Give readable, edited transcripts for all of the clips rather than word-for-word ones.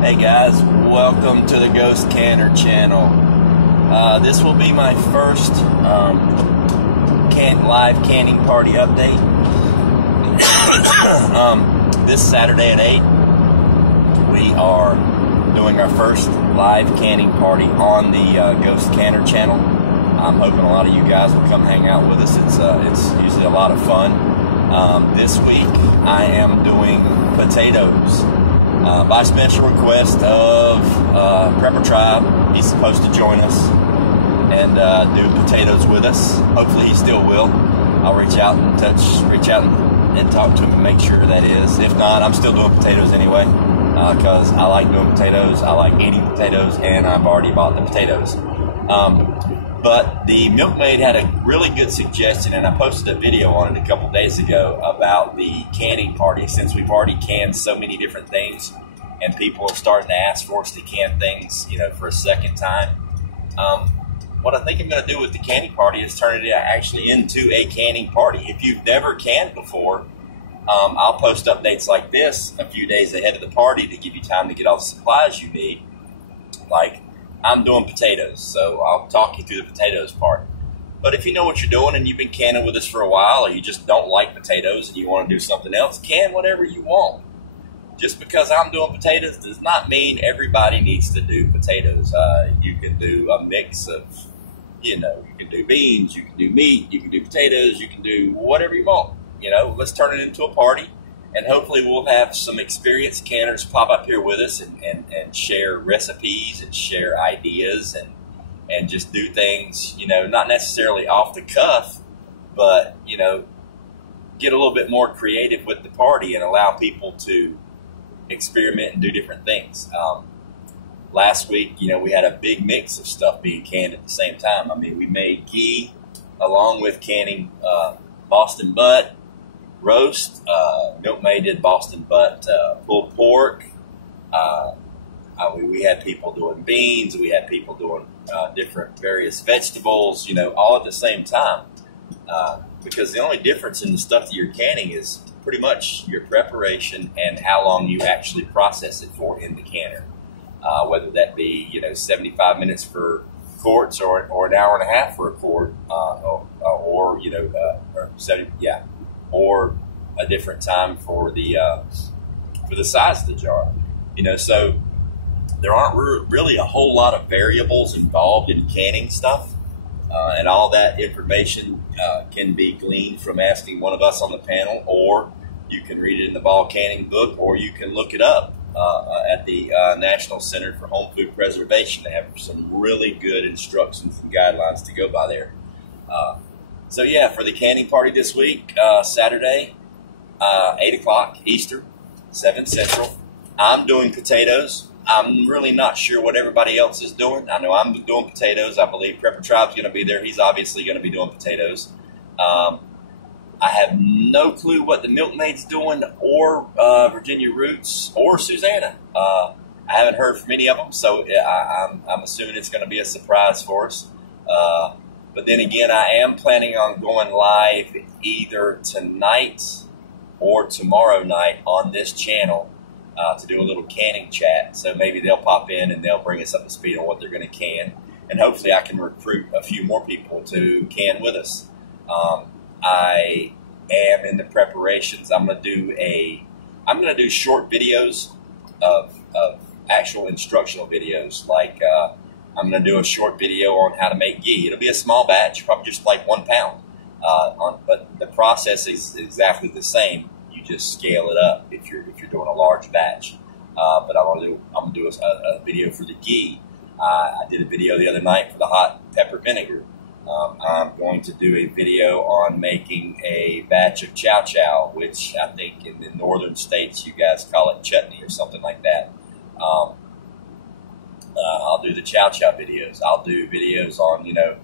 Hey guys, welcome to the Ghost Canner channel. This will be my first live canning party update. This Saturday at 8, we are doing our first live canning party on the Ghost Canner channel. I'm hoping a lot of you guys will come hang out with us. It's usually a lot of fun. This week I am doing potatoes. By special request of Prepper Tribe. He's supposed to join us and do potatoes with us. Hopefully he still will. I'll reach out and talk to him and make sure that is. If not, I'm still doing potatoes anyway, because I like doing potatoes, I like eating potatoes, and I've already bought the potatoes. But the Milkmaid had a really good suggestion, and I posted a video on it a couple days ago about the canning party, since we've already canned so many different things, and people are starting to ask for us to can things, for a second time. What I think I'm going to do with the canning party is turn it actually into a canning party. If you've never canned before, I'll post updates like this a few days ahead of the party to give you time to get all the supplies you need. Like, I'm doing potatoes, so I'll talk you through the potatoes part. But if you know what you're doing and you've been canning with us for a while, or you just don't like potatoes and you want to do something else, can whatever you want. Just because I'm doing potatoes does not mean everybody needs to do potatoes. You can do a mix of, you can do beans, you can do meat, you can do potatoes, you can do whatever you want. Let's turn it into a party. And hopefully we'll have some experienced canners pop up here with us and share recipes and share ideas and just do things, not necessarily off the cuff, but, get a little bit more creative with the party and allow people to experiment and do different things. Last week, we had a big mix of stuff being canned at the same time. I mean, we made ghee along with canning Boston butt roast. Milkmaid did Boston butt pulled pork. We had people doing beans. We had people doing different various vegetables, all at the same time. Because the only difference in the stuff that you're canning is pretty much your preparation and how long you actually process it for in the canner. Whether that be, 75 minutes for quarts or an hour and a half for a quart, or a different time for the size of the jar. So there aren't really a whole lot of variables involved in canning stuff, and all that information can be gleaned from asking one of us on the panel, or you can read it in the Ball Canning book, or you can look it up at the National Center for Home Food Preservation. They have some really good instructions and guidelines to go by there. So yeah, for the canning party this week, Saturday, 8 o'clock Eastern, 7 Central, I'm doing potatoes. I'm really not sure what everybody else is doing. I know I'm doing potatoes. I believe Prepper Tribe's going to be there. He's obviously going to be doing potatoes. I have no clue what the Milkmaid's doing, or Virginia Roots, or Susanna. I haven't heard from any of them, so I'm assuming it's going to be a surprise for us. But then again, I am planning on going live either tonight or tomorrow night on this channel to do a little canning chat. So maybe they'll pop in and they'll bring us up to speed on what they're going to can. And hopefully I can recruit a few more people to can with us. I am in the preparations. I'm going to do short videos of actual instructional videos. Like, I'm going to do a short video on how to make ghee. It'll be a small batch, probably just like 1 pound. But the process is exactly the same. You just scale it up if you're doing a large batch. But I'm going to do a video for the ghee. I did a video the other night for the hot pepper vinegar. I'm going to do a video on making a batch of chow chow, which I think in the northern states you guys call it chutney or something like that. I'll do the chow chow videos. I'll do videos on, the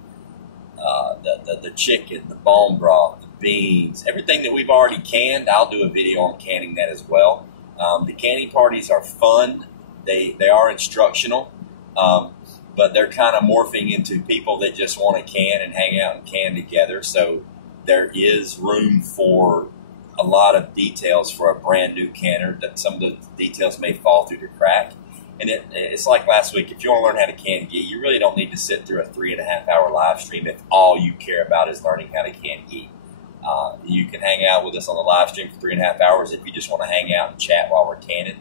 chicken, the bone broth, the beans, everything that we've already canned. I'll do a video on canning that as well. The canning parties are fun. They are instructional, but they're kind of morphing into people that just want to can and hang out and can together. So there is room for a lot of details for a brand new canner, that some of the details may fall through the crack. And it's like last week. If you want to learn how to can ghee, you really don't need to sit through a 3.5-hour live stream if all you care about is learning how to can ghee. You can hang out with us on the live stream for 3.5 hours if you just want to hang out and chat while we're canning.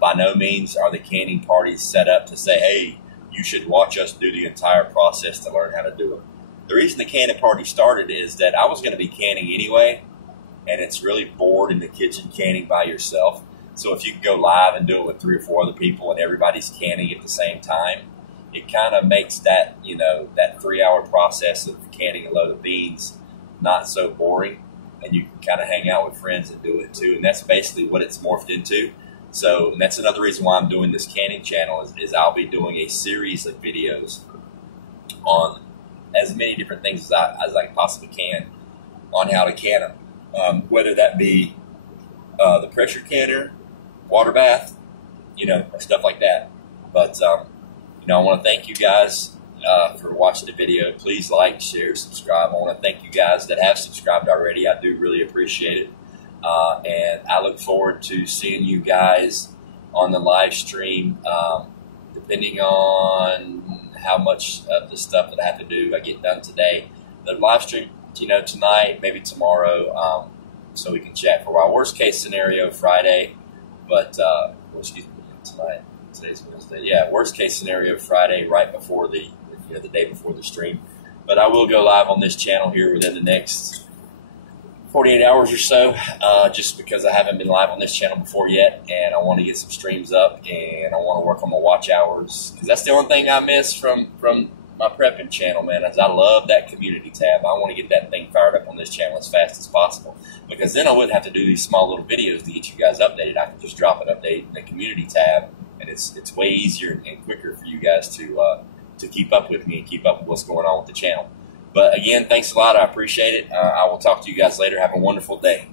By no means are the canning parties set up to say, hey, you should watch us do the entire process to learn how to do it. The reason the canning party started is that I was going to be canning anyway, and it's really bored in the kitchen canning by yourself. So if you can go live and do it with 3 or 4 other people and everybody's canning at the same time, it kind of makes that, that 3-hour process of canning a load of beans not so boring, and you can kind of hang out with friends and do it too. And that's basically what it's morphed into. So, and that's another reason why I'm doing this canning channel is I'll be doing a series of videos on as many different things as I possibly can on how to can them, whether that be the pressure canner, water bath, or stuff like that. But, I want to thank you guys for watching the video. Please like, share, subscribe. I want to thank you guys that have subscribed already. I do really appreciate it. And I look forward to seeing you guys on the live stream, depending on how much of the stuff that I have to do I get done today. The live stream, tonight, maybe tomorrow, so we can chat for a while. Worst case scenario, Friday, but, tonight, today's Wednesday. Yeah, worst case scenario, Friday, right before the day before the stream. But I will go live on this channel here within the next 48 hours or so, just because I haven't been live on this channel before yet, and I want to get some streams up, and I want to work on my watch hours, because that's the only thing I miss from my prepping channel, man, is I love that community tab. I want to get that thing fired up on this channel as fast as possible, because then I wouldn't have to do these small little videos to get you guys updated. I can just drop an update in the community tab, and it's way easier and quicker for you guys to keep up with me and keep up with what's going on with the channel. But again, thanks a lot. I appreciate it. I will talk to you guys later. Have a wonderful day.